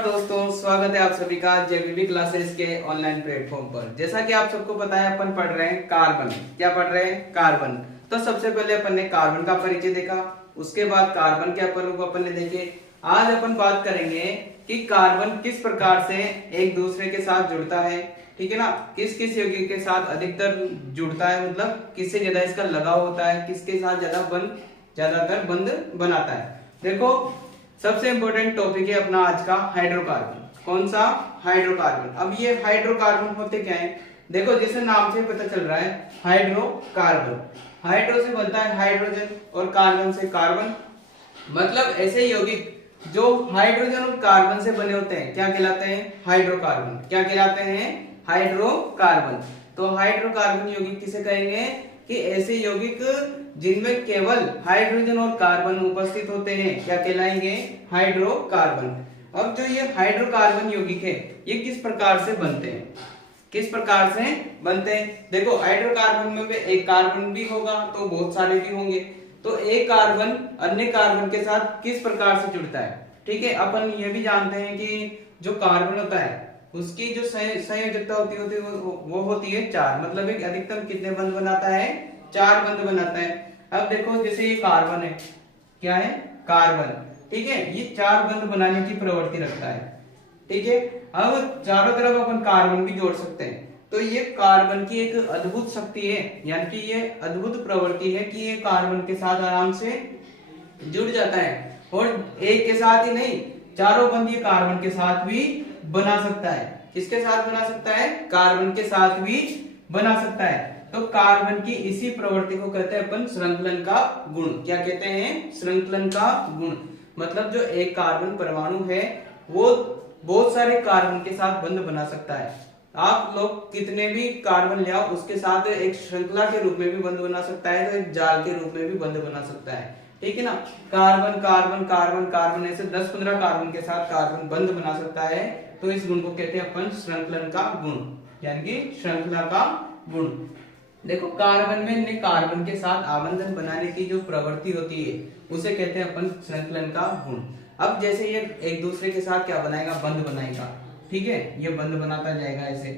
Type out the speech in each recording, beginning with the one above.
नमस्कार दोस्तों, स्वागत है आप सभी का जेवीबी क्लासेस के ऑनलाइन प्लेटफॉर्म पर। जैसा कि आप सबको पता है, अपन पढ़ रहे हैं कार्बन। क्या पढ़ रहे हैं? कार्बन। तो सबसे पहले अपन ने कार्बन का परिचय देखा, उसके बाद कार्बन के अपरूप अपन ने देखे। आज अपन बात करेंगे कि कार्बन किस प्रकार से एक दूसरे के साथ जुड़ता है, ठीक है ना। किस किस यौगिक के साथ अधिकतर जुड़ता है, मतलब किससे ज्यादा इसका लगाव होता है, किसके साथ ज्यादातर बंध बनाता है। देखो, सबसे इंपॉर्टेंट टॉपिक है अपना आज का हाइड्रोकार्बन। कौन सा? हाइड्रोकार्बन। अब ये हाइड्रोकार्बन होते क्या है? देखो, जैसे नाम से पता चल रहा है, हाइड्रोकार्बन। हाइड्रो से बनता है हाइड्रोजन और कार्बन से कार्बन। मतलब ऐसे यौगिक जो हाइड्रोजन और कार्बन से बने होते हैं क्या कहलाते हैं? हाइड्रोकार्बन। क्या कहलाते हैं? हाइड्रोकार्बन। तो हाइड्रोकार्बन यौगिक किसे कहेंगे? कि ऐसे यौगिक जिनमें केवल हाइड्रोजन और कार्बन उपस्थित होते हैं क्या कहलाएंगे? हाइड्रोकार्बन। अब जो ये हाइड्रोकार्बन यौगिक है, ये किस प्रकार से बनते हैं? किस प्रकार से बनते हैं? देखो, हाइड्रोकार्बन में एक कार्बन भी होगा तो बहुत सारे भी होंगे। तो एक कार्बन अन्य कार्बन के साथ किस प्रकार से जुड़ता है? ठीक है, अपन ये भी जानते हैं कि जो कार्बन होता है उसकी जो संयोजकता होती है वो होती है 4। मतलब एक अधिकतम कितने बंध बनाता है? 4 बंध बनाता है। अब देखो, जैसे ये कार्बन है, क्या है? कार्बन। ठीक है, ये 4 बंध बनाने की प्रवृत्ति रखता है। ठीक है, अब चारों तरफ अपन कार्बन भी जोड़ सकते हैं। तो ये कार्बन की एक अद्भुत शक्ति है, यानी कि ये अद्भुत प्रवृत्ति है कि ये कार्बन के साथ आराम से जुड़ जाता है। और एक के साथ ही नहीं, चारों बंध ये कार्बन के साथ भी बना सकता है। किसके साथ बना सकता है? कार्बन के साथ भी बना सकता है। तो कार्बन की इसी प्रवृत्ति को कहते हैं अपन श्रृंखलन का गुण। क्या कहते हैं? श्रृंखलन का गुण। मतलब जो एक कार्बन परमाणु है वो बहुत सारे कार्बन के साथ बंध बना सकता है। आप लोग कितने भी कार्बन ले आओ, उसके साथ एक श्रृंखला के रूप में भी बंध बना सकता है, तो एक जाल के रूप में भी बंध बना सकता है। ठीक है ना। कार्बन कार्बन कार्बन कार्बन ऐसे 10-15 कार्बन के साथ कार्बन बंध बना सकता है। तो इस गुण को कहते हैं अपन श्रृंखलन का गुण, यानी कि श्रृंखला का गुण। देखो, कार्बन में अन्य कार्बन के साथ आबंधन बनाने की जो प्रवृत्ति होती है उसे कहते हैं अपन श्रृंखलन का गुण। अब जैसे ये एक दूसरे के साथ क्या बनाएगा? बंध बनाएगा। ठीक है, ये बंध बनाता जाएगा ऐसे।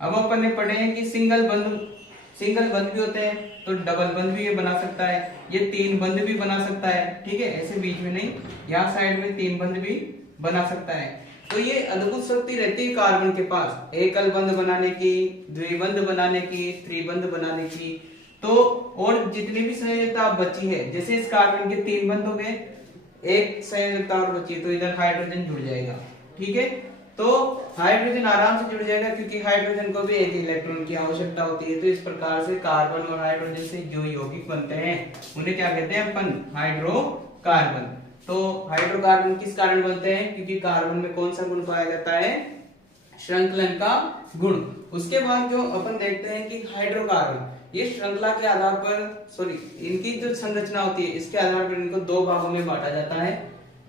अब अपन ने पढ़े हैं कि सिंगल बंध भी होते हैं, तो डबल बंध भी ये बना सकता है। ये 3 बंध भी बना सकता है। ठीक है, ऐसे बीच में नहीं, यहाँ साइड में 3 बंध भी बना सकता है। तो ये अद्भुत शक्ति रहती है कार्बन के पास, एकल बंध बनाने की, द्विबंध बनाने की, त्रिबंध बनाने की। तो और जितनी भी संयोजकता बची है, जैसे इस कार्बन के 3 बंध हो गए, एक संयोजकता और बची, तो इधर हाइड्रोजन जुड़ जाएगा। ठीक है, तो हाइड्रोजन आराम से जुड़ जाएगा क्योंकि हाइड्रोजन को भी एक इलेक्ट्रॉन की आवश्यकता होती है। तो इस प्रकार से कार्बन और हाइड्रोजन से जो यौगिक बनते हैं उन्हें क्या कहते हैं अपन? हाइड्रोकार्बन। तो हाइड्रोकार्बन किस कारण बनते हैं? क्योंकि कार्बन में कौन सा गुण पाया जाता है? श्रृंखलन का गुण। उसके बाद जो अपन देखते हैं कि हाइड्रोकार्बन ये श्रृंखला के आधार पर, इनकी जो संरचना होती है इसके आधार पर इनको 2 भागों में बांटा जाता है।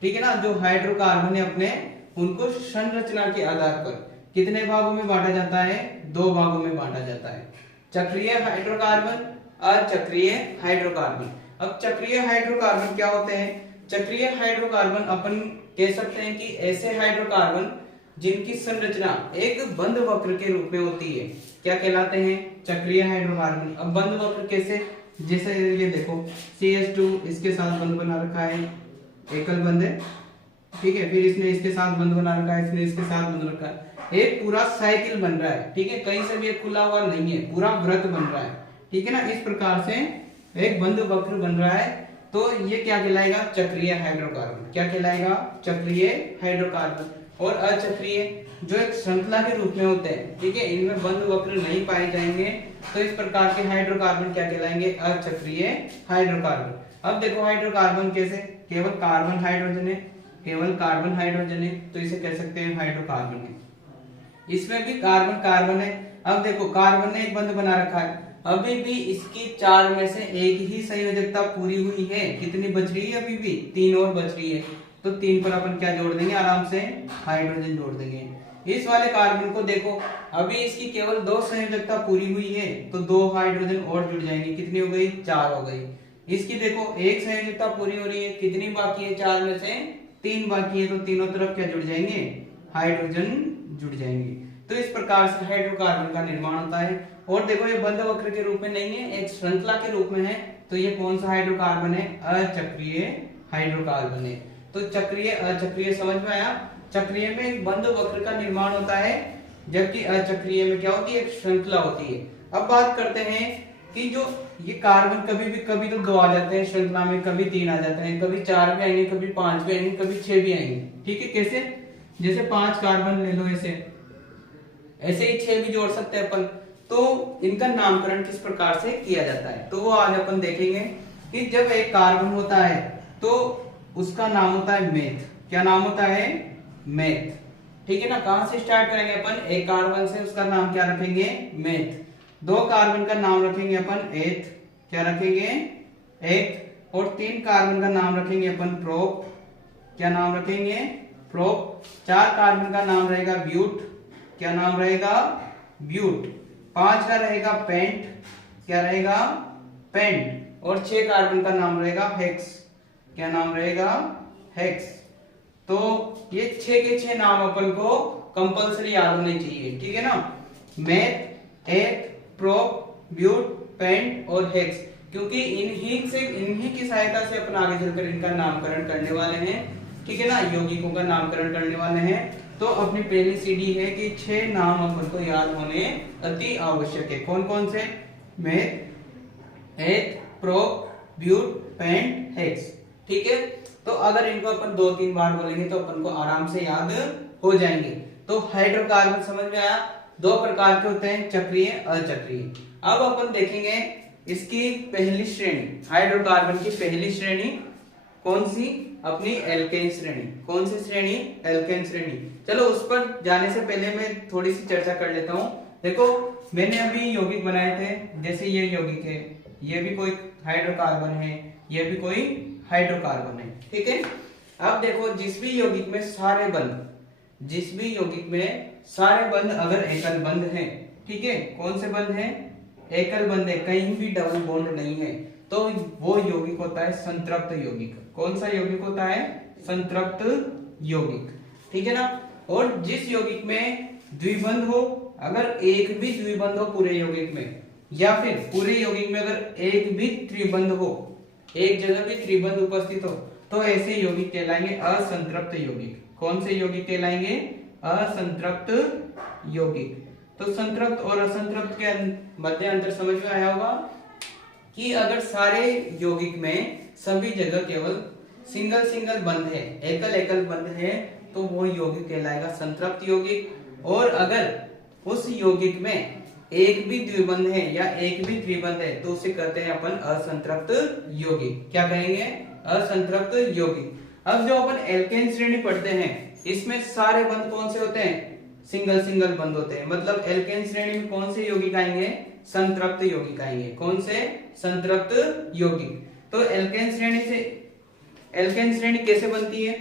ठीक है ना। जो हाइड्रोकार्बन है अपने, उनको संरचना के आधार पर कितने भागों में बांटा जाता है? 2 भागों में बांटा जाता है। चक्रीय हाइड्रोकार्बन, अचक्रीय हाइड्रोकार्बन। अब चक्रीय हाइड्रोकार्बन क्या होते हैं? चक्रीय हाइड्रोकार्बन अपन कह सकते हैं कि ऐसे हाइड्रोकार्बन जिनकी संरचना एक बंध वक्र के रूप में होती है क्या कहलाते हैं? चक्रीय हाइड्रोकार्बन। अब बंध वक्र कैसे? जैसे ये देखो, CH2 इसके साथ बंध बना रखा है, एकल बंध है। ठीक है, फिर इसने इसके साथ बंध बना रखा है, इसने इसके साथ बंध रखा है। एक पूरा साइकिल बन रहा है। ठीक है, कहीं से भी एक खुला हुआ नहीं है, पूरा वृत्त बन रहा है। ठीक है ना। इस प्रकार से एक बंध वक्र बन रहा है। तो ये क्या कहलाएगा? चक्रीय हाइड्रोकार्बन। क्या कहलाएगा? चक्रीय हाइड्रोकार्बन। और अचक्रीय जो एक श्रृंखला के रूप में होते हैं, ठीक है, इनमें बंध वक्र नहीं पाए जाएंगे, तो इस प्रकार के हाइड्रोकार्बन क्या कहलाएंगे? अचक्रीय हाइड्रोकार्बन। अब देखो, हाइड्रोकार्बन कैसे? केवल कार्बन हाइड्रोजन है, केवल कार्बन हाइड्रोजन है, तो इसे कह सकते हैं हाइड्रोकार्बन है। इसमें भी कार्बन कार्बन है। अब देखो, कार्बन ने एक बंध बना रखा है, अभी भी इसकी 4 में से एक ही संयोजकता पूरी हुई है। कितनी बच रही है? अभी भी 3 और बच रही है। तो 3 पर अपन क्या जोड़ देंगे? आराम से हाइड्रोजन जोड़ देंगे। इस वाले कार्बन को देखो, अभी इसकी केवल 2 संयोजकता पूरी हुई है, तो 2 हाइड्रोजन और जुड़ जाएंगे। कितनी हो गई? 4 हो गई। इसकी देखो, एक संयोजकता पूरी हो रही है, कितनी बाकी है? 4 में से तीन बाकी है तो तीनों तरफ क्या जुड़ जाएंगे, हाइड्रोजन जुड़ जाएंगे। तो इस प्रकार से हाइड्रोकार्बन का निर्माण होता है। और देखो ये बंध वक्र के रूप में नहीं है, एक श्रृंखला के रूप में है। तो ये कौन सा हाइड्रोकार्बन है, अचक्रीय हाइड्रोकार्बन है। तो चक्रीय अचक्रीय समझ में आया। चक्रीय में एक बंध वक्र का निर्माण होता है, जबकि अचक्रीय में क्या होती है, एक श्रृंखला होती है। अब बात करते हैं कि जो ये कार्बन कभी तो 2 आ जाते हैं श्रृंखला में, कभी 3 आ जाते हैं, कभी 4 भी आएंगे, कभी 5 भी आएंगे, कभी 6 भी आएंगे। ठीक है, कैसे, जैसे 5 कार्बन ले लो, ऐसे ही 6 भी जोड़ सकते हैं अपन। तो इनका नामकरण किस प्रकार से किया जाता है, तो वो आज अपन देखेंगे कि जब एक कार्बन होता है तो उसका नाम होता है मेथ। क्या नाम होता है, मेथ। ठीक है ना। कहां से स्टार्ट करेंगे अपन, एक कार्बन से, उसका नाम क्या रखेंगे, मेथ। 2 कार्बन का नाम रखेंगे अपन एथ, क्या रखेंगे, एथ। और 3 कार्बन का नाम रखेंगे अपन प्रोप, क्या नाम रखेंगे, प्रोप। 4 कार्बन का नाम रहेगा ब्यूट, क्या नाम रहेगा, ब्यूट। 5 का रहेगा पेंट, क्या रहेगा, पेंट। और 6 कार्बन का नाम रहेगा हेक्स, क्या नाम रहेगा, हेक्स। तो ये 6 के 6 नाम अपन को कंपलसरी याद होने चाहिए। ठीक है ना, मेथ, एथ, प्रोप, ब्यूट, पेंट और हेक्स, क्योंकि इन्हीं की सहायता से अपन आगे चलकर इनका नामकरण करने वाले हैं। ठीक है ना, यौगिकों का नामकरण करने वाले हैं। तो अपनी पहली सीढ़ी है कि 6 नाम अपन को याद होने अति आवश्यक है। कौन कौन से, मेथ, एथ, प्रोप, ब्यूट, पेंट, हेक्स। ठीक है, तो अगर इनको अपन 2-3 बार बोलेंगे तो अपन को आराम से याद हो जाएंगे। तो हाइड्रोकार्बन समझ में आया, 2 प्रकार के होते हैं, चक्रीय, अचक्रीय। अब अपन देखेंगे इसकी पहली श्रेणी, हाइड्रोकार्बन की पहली श्रेणी कौन सी, अपनी एल्केन श्रेणी। कौन सी श्रेणी, एल्केन श्रेणी। चलो उस पर जाने से पहले मैं थोड़ी सी चर्चा कर लेता हूं। देखो मैंने अभी यौगिक बनाए थे, जैसे ये यौगिक है, ये भी कोई हाइड्रोकार्बन है, ये भी कोई हाइड्रोकार्बन है। ठीक है, अब देखो जिस भी यौगिक में सारे बंध अगर एकल बंध है, ठीक है, कौन से बंध है, एकल बंध है, कहीं भी डबल बॉन्ड नहीं है, तो वो यौगिक होता है संतृप्त यौगिक। कौन सा यौगिक होता है, संतृप्त यौगिक। ठीक है ना। और जिस यौगिक में द्विबंध हो, अगर एक भी द्विबंध हो पूरे यौगिक में, या फिर पूरे यौगिक में अगर एक भी त्रिबंध हो, एक जगह भी त्रिबंध उपस्थित हो, तो ऐसे यौगिक कहलाएंगे असंतृप्त यौगिक। कौन से यौगिक कहलाएंगे, असंतृप्त यौगिक। तो संतृप्त और असंतृप्त के मध्य अंतर समझ में आया होगा कि अगर सारे यौगिक में सभी जगह केवल सिंगल बंध है, एकल बंध है, तो वो यौगिक कहलाएगा संतृप्त यौगिक। और अगर उस यौगिक में एक भी द्विबंध है या एक भी त्रिबंध है, तो उसे कहते हैं अपन असंतृप्त यौगिक। क्या कहेंगे, असंतृप्त यौगिक। अब जो अपन एल्केन श्रेणी पढ़ते हैं, इसमें सारे बंध कौन से होते हैं, सिंगल बंध होते हैं। मतलब एल्केन श्रेणी में कौन से यौगिक आएंगे, संतृप्त यौगिक आएंगे। कौन से, संतृप्त यौगिक। तो एल्केन श्रेणी कैसे बनती है,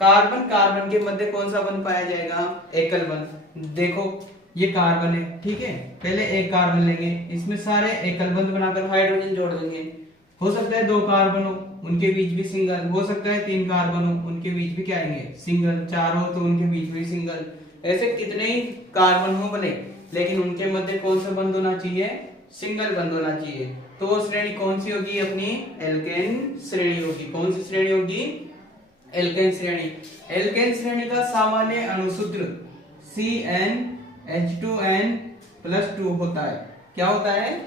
कार्बन के मध्य कौन सा बंध पाया जाएगा, एकल बंध। देखो ये कार्बन है, ठीक है, पहले एक कार्बन लेंगे, इसमें सारे एकल बंध बनाकर हाइड्रोजन जोड़ देंगे। हो सकता है 2 कार्बन हो, उनके बीच भी सिंगल, हो सकता है 3 कार्बन हो, उनके बीच भी क्या आएंगे, सिंगल। 4 हो तो उनके बीच भी सिंगल। ऐसे कितने ही कार्बन हो बने, लेकिन उनके मध्य कौन सा बंध होना चाहिए, सिंगल बंध होना चाहिए। तो वो श्रेणी कौन सी होगी, अपनी एल्केन श्रेणी होगी। कौन सी श्रेणी होगी, एल्केन श्रेणी। एल्केन श्रेणी का सामान्य अणुसूत्र CnH2n+2 होता है। क्या होता है,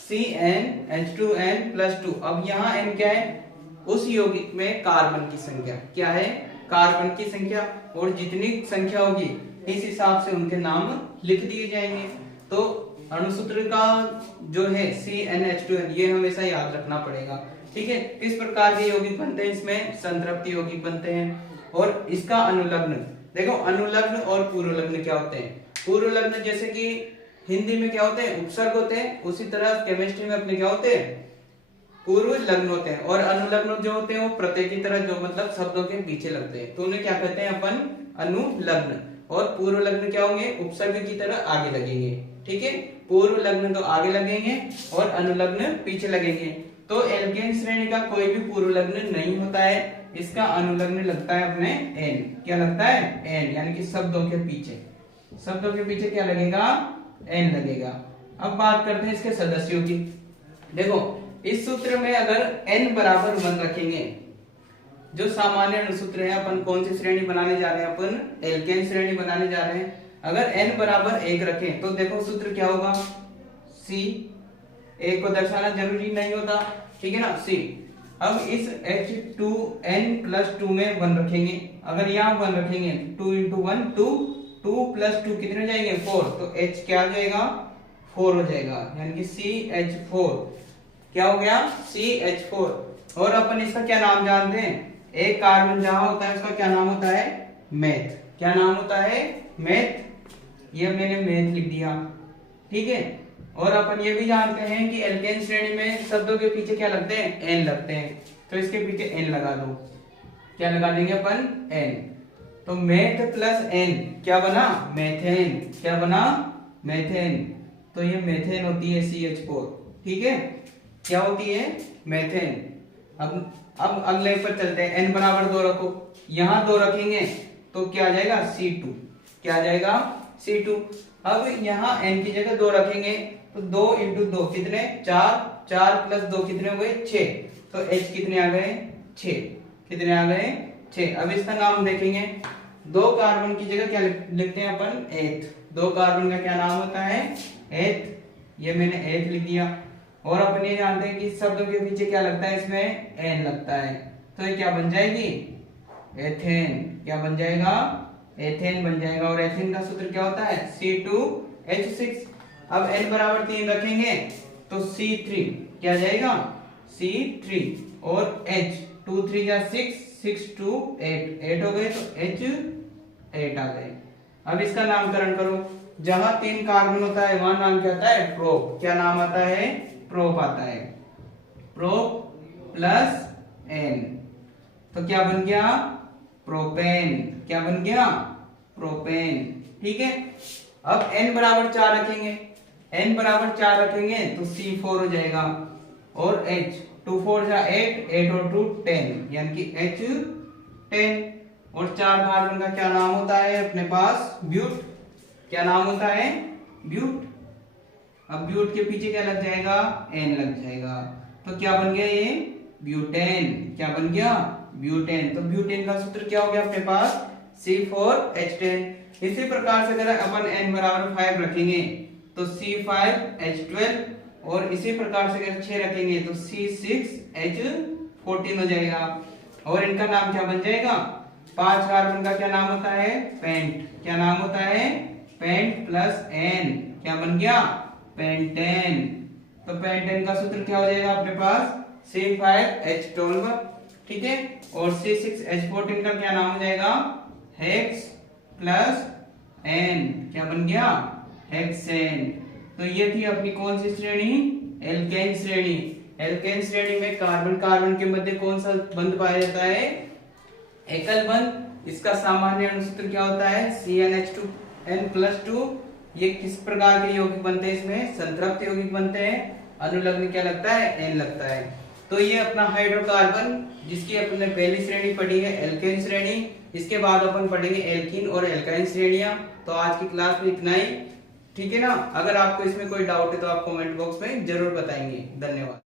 CnH2n+2। अब यहाँ n क्या है, उस यौगिक में कार्बन की संख्या। क्या है, कार्बन की संख्या। और जितनी संख्या होगी इस हिसाब से उनके नाम लिख दिए जाएंगे। तो अणुसूत्र का जो है CnH2n, ये हमेशा याद रखना पड़ेगा। ठीक है, किस प्रकार के यौगिक बनते हैं, इसमें संतृप्त यौगिक बनते हैं। और इसका अनुलग्न देखो, अनुलग्न और पूर्वलग्न क्या होते हैं। पूर्वलग्न जैसे कि हिंदी में क्या होते हैं, उपसर्ग होते हैं, उसी तरह केमिस्ट्री में अपने क्या होते हैं, पूर्व लग्न होते हैं। और अनुलग्न जो होते हैं वो प्रत्यय की तरह, जो मतलब शब्दों के पीछे लगते हैं, तो उन्हें क्या कहते हैं अपन, अनुलग्न। और पूर्व लग्न क्या होंगे, उपसर्ग की तरह आगे लगेंगे। ठीक है, पूर्व लग्न तो आगे लगेंगे और अनुलग्न पीछे लगेंगे। तो एल्केन श्रेणी का कोई भी पूर्व लग्न नहीं होता है, इसका अनुलग्न लगता है अपने एन। क्या लगता है? एन, यानी कि शब्दों के पीछे क्या लगेगा? एन लगेगा। अब बात करते हैं इसके सदस्यों की। देखो इस सूत्र में अगर n बराबर 1 रखेंगे, जो सामान्य अनुसूत्र है, अपन कौन सी श्रेणी बनाने जा रहे हैं? अपन एल्केन श्रेणी बनाने जा रहे हैं। अगर n बराबर 1 रखें तो देखो सूत्र क्या होगा? C, एक को दर्शाना जरूरी नहीं होता, ठीक है ना? C। अब इस H2n+2 में 1 रखेंगे। अगर यहाँ 1 रखेंगे 2 × 1 2, 2 + 2 कितने हो जाएंगे? 4। तो H क्या हो जाएगा? 4 हो जाएगा, यानी कि CH4। क्या हो गया? CH4। और अपन इसका क्या नाम जानते हैं? एक कार्बन जहां होता है उसका क्या नाम होता है? मेथ। क्या नाम होता है? मेथ। ये मैंने मेथ लिख दिया, ठीक है। और अपन ये भी जानते हैं कि एल्केन श्रेणी में शब्दों के पीछे क्या लगते हैं? एन लगते हैं, तो इसके पीछे एन लगा दो। क्या लगा देंगे अपन? एन। तो मेथ प्लस एन क्या बना? मेथेन। क्या बना? मेथेन। तो ये मेथेन होती है CH4, ठीक है। क्या होती है? मेथेन। अब अगले पर चलते हैं। n बराबर 2 रखो, यहां 2 रखेंगे तो क्या आ जाएगा? C2। क्या आ जाएगा? C2। अब यहाँ n की जगह 2 रखेंगे तो 2 × 2 कितने? 4, 4 + 2 कितने हो गए? 6। तो H कितने आ गए? 6। कितने आ गए? 6। अब इसका नाम देखेंगे। 2 कार्बन की जगह क्या लिखते हैं अपन? एथ। 2 कार्बन का क्या नाम होता है? एथ। ये मैंने एथ लिख दिया। और अपन ये जानते हैं कि शब्दों के पीछे क्या लगता है? इसमें एन लगता है। तो ये क्या बन जाएगी? एथेन। क्या बन जाएगा? एथेन बन जाएगा। और एथेन का सूत्र क्या होता है? C2H6। अब n बराबर 3 रखेंगे तो C3 क्या जाएगा? C3। और H 2 3 जा 6, 6 2 8, 8 हो गए तो H8 आ गए। अब इसका नामकरण करो। जहां 3 कार्बन होता है वहां नाम क्या आता है? प्रोप। क्या नाम आता है? प्रोप आता है। प्रोप प्लस एन तो क्या बन गया? प्रोपेन। क्या बन गया? प्रोपेन, ठीक है। अब n बराबर 4 रखेंगे, n बराबर 4 रखेंगे तो C4 हो जाएगा। और H 2 4 जा 8, 8 और 2 10, यानी कि H10। और 4 कार्बन का क्या नाम होता है अपने पास? ब्यूट। क्या नाम होता है? ब्यूट। अब ब्यूट के पीछे क्या लग जाएगा? एन लग जाएगा। तो क्या बन गया ये? ब्यूटेन। क्या बन गया? ब्यूटेन। तो ब्यूटेन का सूत्र क्या हो गया अपने पास? C4H10। इसी प्रकार से अगर अपन n बराबर 5 रखेंगे तो C5H12। और इसी प्रकार से अगर 6 रखेंगे तो C6H14 हो जाएगा। और इनका नाम क्या बन जाएगा? 5 कार्बन का क्या नाम होता है? पेंट। क्या नाम होता है? Pent plus N. क्या बन गया? पेंटेन। तो पेंटेन का सूत्र क्या हो जाएगा अपने पास? C5H12, ठीक है। और C6H14 का क्या नाम हो जाएगा? Hex plus N. क्या बन गया? हेक्सेन। तो ये थी अपनी कौन सी श्रेणी? एल्केन श्रेणी। एल्केन श्रेणी में कार्बन कार्बन के मध्य कौन सा बंध पाया जाता है? एकल बंध। इसका सामान्य अनुसूत्र क्या होता है? CnH2n+2। ये किस प्रकार के यौगिक बनते हैं? इसमें संतृप्त यौगिक बनते हैं। अनुलग्न क्या लगता है? एन लगता है। तो ये अपना हाइड्रोकार्बन, जिसकी अपने पहली श्रेणी पढ़ी है एल्केन श्रेणी। इसके बाद अपन पढ़ेंगे एल्कीन और एल्काइन श्रेणियां। तो आज की क्लास में इतना ही, ठीक है ना। अगर आपको इसमें कोई डाउट है तो आप कमेंट बॉक्स में जरूर बताएंगे। धन्यवाद।